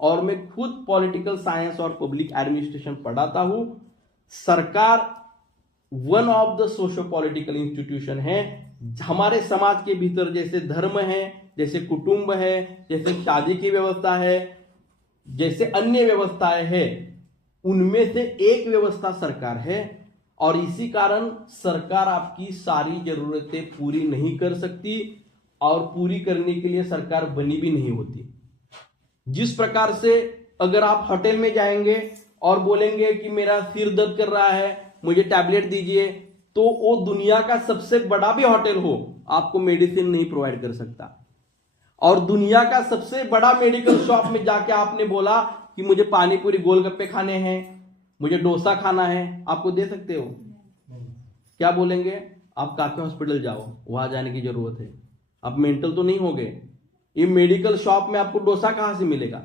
और मैं खुद पॉलिटिकल साइंस और पब्लिक एडमिनिस्ट्रेशन पढ़ाता हूं। सरकार one of the socio political institution है। हमारे समाज के भीतर जैसे धर्म है, जैसे कुटुंब है, जैसे शादी की व्यवस्था है, जैसे अन्य व्यवस्थाएं हैं, उनमें से एक व्यवस्था सरकार है। और इसी कारण सरकार आपकी सारी जरूरतें पूरी नहीं कर सकती और पूरी करने के लिए सरकार बनी भी नहीं होती। जिस प्रकार से अगर आप होटल में जाएंगे और बोलेंगे कि मेरा सिर दर्द कर रहा है, मुझे टैबलेट दीजिए, तो वो दुनिया का सबसे बड़ा भी होटल हो, आपको मेडिसिन नहीं प्रोवाइड कर सकता। और दुनिया का सबसे बड़ा मेडिकल शॉप में जाके आपने बोला कि मुझे पानी पूरी गोलगप्पे खाने हैं, मुझे डोसा खाना है, आपको दे सकते हो? क्या बोलेंगे? आप काफी हॉस्पिटल जाओ, वहां जाने की जरूरत है। आप मेंटल तो नहीं हो गए? ये मेडिकल शॉप में आपको डोसा कहां से मिलेगा?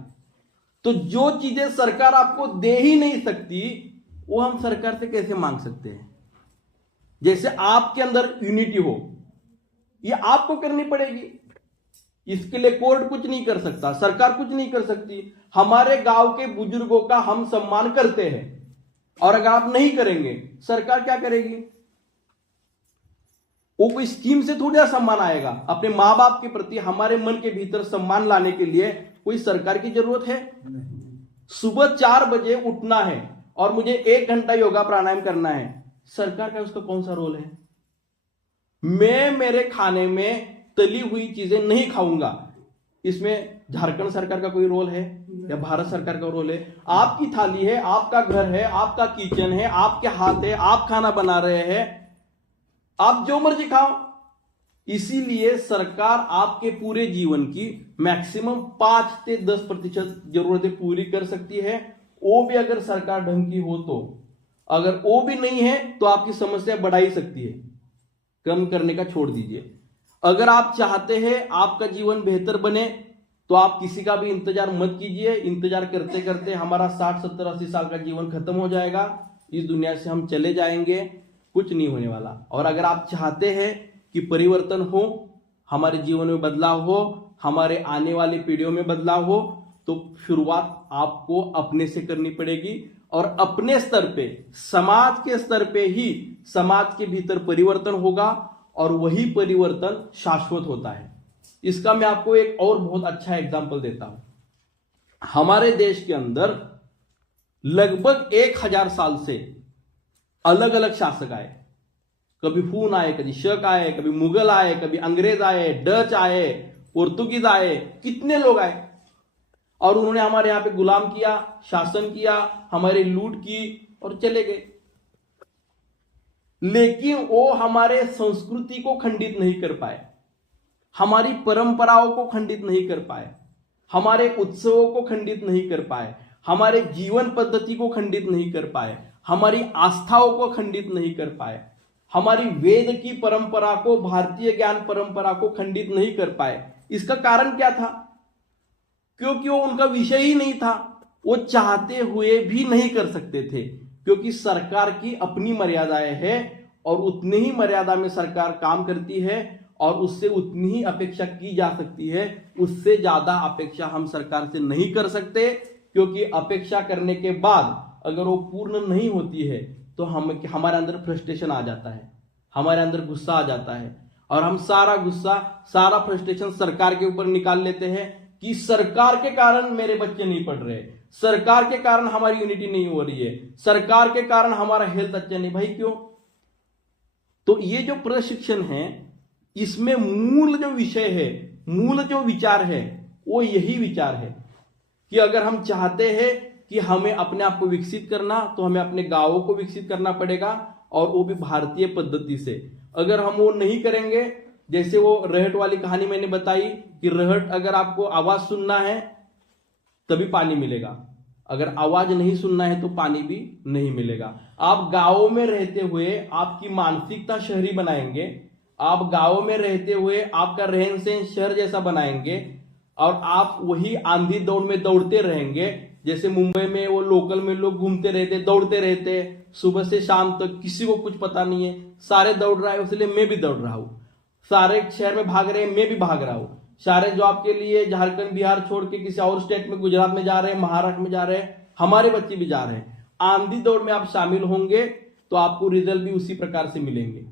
तो जो चीजें सरकार आपको दे ही नहीं सकती, वो हम सरकार से कैसे मांग सकते हैं? जैसे आपके अंदर यूनिटी हो, ये आपको करनी पड़ेगी। इसके लिए कोर्ट कुछ नहीं कर सकता, सरकार कुछ नहीं कर सकती। हमारे गांव के बुजुर्गों का हम सम्मान करते हैं, और अगर आप नहीं करेंगे, सरकार क्या करेगी? वो कोई स्कीम से थोड़ा सम्मान आएगा। अपने मां बाप के प्रति हमारे मन के भीतर सम्मान लाने के लिए कोई सरकार की जरूरत है? सुबह 4 बजे उठना है और मुझे 1 घंटा योगा प्राणायाम करना है, सरकार का उसका कौन सा रोल है? मैं मेरे खाने में तली हुई चीजें नहीं खाऊंगा, इसमें झारखंड सरकार का कोई रोल है या भारत सरकार का रोल है? आपकी थाली है, आपका घर है, आपका किचन है, आपके हाथ है, आप खाना बना रहे हैं, आप जो मर्जी खाओ। इसीलिए सरकार आपके पूरे जीवन की मैक्सिमम 5 से 10% जरूरतें पूरी कर सकती है, वो भी अगर सरकार ढंग की हो तो। अगर वो भी नहीं है तो आपकी समस्या बढ़ा ही सकती है, कम करने का छोड़ दीजिए। अगर आप चाहते हैं आपका जीवन बेहतर बने, तो आप किसी का भी इंतजार मत कीजिए। इंतजार करते करते हमारा 60, 70, 80 साल का जीवन खत्म हो जाएगा, इस दुनिया से हम चले जाएंगे, कुछ नहीं होने वाला। और अगर आप चाहते हैं कि परिवर्तन हो, हमारे जीवन में बदलाव हो, हमारे आने वाली पीढ़ियों में बदलाव हो, तो शुरुआत आपको अपने से करनी पड़ेगी। और अपने स्तर पे, समाज के स्तर पे ही समाज के भीतर परिवर्तन होगा, और वही परिवर्तन शाश्वत होता है। इसका मैं आपको एक और बहुत अच्छा एग्जांपल देता हूं। हमारे देश के अंदर लगभग 1000 साल से अलग अलग शासक आए। कभी हून आए, कभी शक आए, कभी मुगल आए, कभी अंग्रेज आए, डच आए, पोर्तुगीज आए, कितने लोग आए, और उन्होंने हमारे यहां पे गुलाम किया, शासन किया, हमारी लूट की और चले गए। लेकिन वो हमारे संस्कृति को खंडित नहीं कर पाए, हमारी परंपराओं को खंडित नहीं कर पाए, हमारे उत्सवों को खंडित नहीं कर पाए, हमारे जीवन पद्धति को खंडित नहीं कर पाए, हमारी आस्थाओं को खंडित नहीं कर पाए, हमारी वेद की परंपरा को, भारतीय ज्ञान परंपरा को खंडित नहीं कर पाए। इसका कारण क्या था? क्योंकि वो उनका विषय ही नहीं था, वो चाहते हुए भी नहीं कर सकते थे, क्योंकि सरकार की अपनी मर्यादाएं हैं, और उतनी ही मर्यादा में सरकार काम करती है, और उससे उतनी ही अपेक्षा की जा सकती है। उससे ज्यादा अपेक्षा हम सरकार से नहीं कर सकते, क्योंकि अपेक्षा करने के बाद अगर वो पूर्ण नहीं होती है तो हमारे अंदर फ्रस्ट्रेशन आ जाता है, हमारे अंदर गुस्सा आ जाता है, और हम सारा गुस्सा, सारा फ्रस्ट्रेशन सरकार के ऊपर निकाल लेते हैं कि सरकार के कारण मेरे बच्चे नहीं पढ़ रहे, सरकार के कारण हमारी यूनिटी नहीं हो रही है, सरकार के कारण हमारा हेल्थ अच्छा नहीं। भाई क्यों? तो ये जो प्रशिक्षण है, इसमें मूल जो विषय है, मूल जो विचार है, वो यही विचार है कि अगर हम चाहते हैं कि हमें अपने आप को विकसित करना, तो हमें अपने गांवों को विकसित करना पड़ेगा, और वो भी भारतीय पद्धति से। अगर हम वो नहीं करेंगे, जैसे वो रहट वाली कहानी मैंने बताई कि रहट, अगर आपको आवाज सुनना है तभी पानी मिलेगा, अगर आवाज नहीं सुनना है तो पानी भी नहीं मिलेगा। आप गांवों में रहते हुए आपकी मानसिकता शहरी बनाएंगे, आप गांवों में रहते हुए आपका रहन सहन शहर जैसा बनाएंगे, और आप वही आंधी दौड़ में दौड़ते रहेंगे। जैसे मुंबई में वो लोकल में लोग घूमते रहते, दौड़ते रहते, सुबह से शाम तक, किसी को कुछ पता नहीं है, सारे दौड़ रहा है, इसलिए मैं भी दौड़ रहा हूं। सारे शहर में भाग रहे हैं, मैं भी भाग रहा हूं। सारे जॉब के लिए झारखंड बिहार छोड़ के किसी और स्टेट में, गुजरात में जा रहे हैं, महाराष्ट्र में जा रहे हैं, हमारे बच्चे भी जा रहे हैं। आंधी दौड़ में आप शामिल होंगे तो आपको रिजल्ट भी उसी प्रकार से मिलेंगे।